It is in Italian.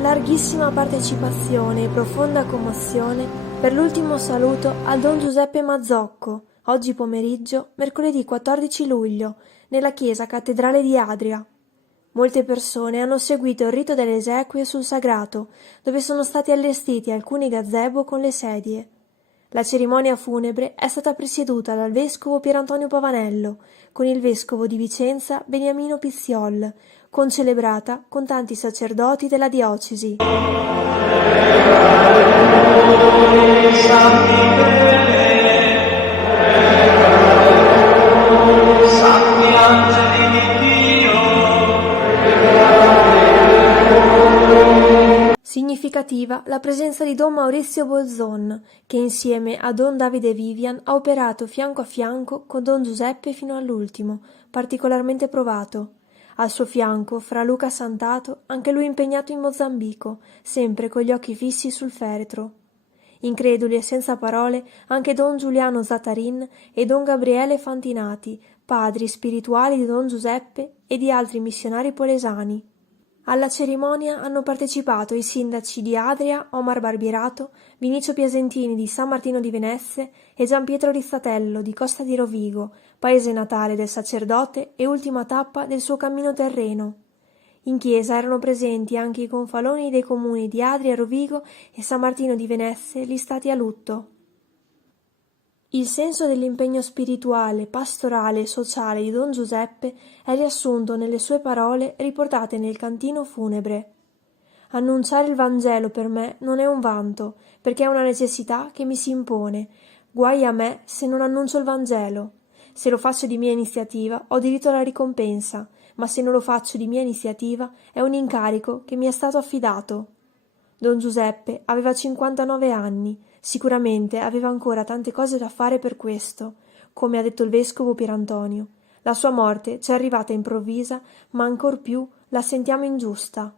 Larghissima partecipazione e profonda commozione per l'ultimo saluto a Don Giuseppe Mazzocco, oggi pomeriggio, mercoledì 14 luglio, nella chiesa cattedrale di Adria. Molte persone hanno seguito il rito delle esequie sul sagrato, dove sono stati allestiti alcuni gazebo con le sedie. La cerimonia funebre è stata presieduta dal vescovo Pierantonio Pavanello, con il vescovo di Vicenza Beniamino Pizziol, concelebrata con tanti sacerdoti della diocesi. Significativa la presenza di Don Maurizio Bolzon, che insieme a Don Davide Vivian ha operato fianco a fianco con Don Giuseppe fino all'ultimo, particolarmente provato. Al suo fianco Fra Luca Santato, anche lui impegnato in Mozambico, sempre con gli occhi fissi sul feretro. Increduli e senza parole anche Don Giuliano Zatarin e Don Gabriele Fantinati, padri spirituali di Don Giuseppe e di altri missionari polesani. Alla cerimonia hanno partecipato i sindaci di Adria, Omar Barbirato, Vinicio Piasentini di San Martino di Venezia e Gian Pietro Rizzatello di Costa di Rovigo, paese natale del sacerdote e ultima tappa del suo cammino terreno. In chiesa erano presenti anche i gonfaloni dei comuni di Adria, Rovigo e San Martino di Venezia listati a lutto. Il senso dell'impegno spirituale, pastorale e sociale di Don Giuseppe è riassunto nelle sue parole riportate nel cantino funebre. Annunciare il Vangelo per me non è un vanto, perché è una necessità che mi si impone. Guai a me se non annuncio il Vangelo. Se lo faccio di mia iniziativa ho diritto alla ricompensa, ma se non lo faccio di mia iniziativa è un incarico che mi è stato affidato. Don Giuseppe aveva 59 anni, sicuramente aveva ancora tante cose da fare per questo, come ha detto il vescovo Pierantonio. La sua morte ci è arrivata improvvisa, ma ancor più la sentiamo ingiusta.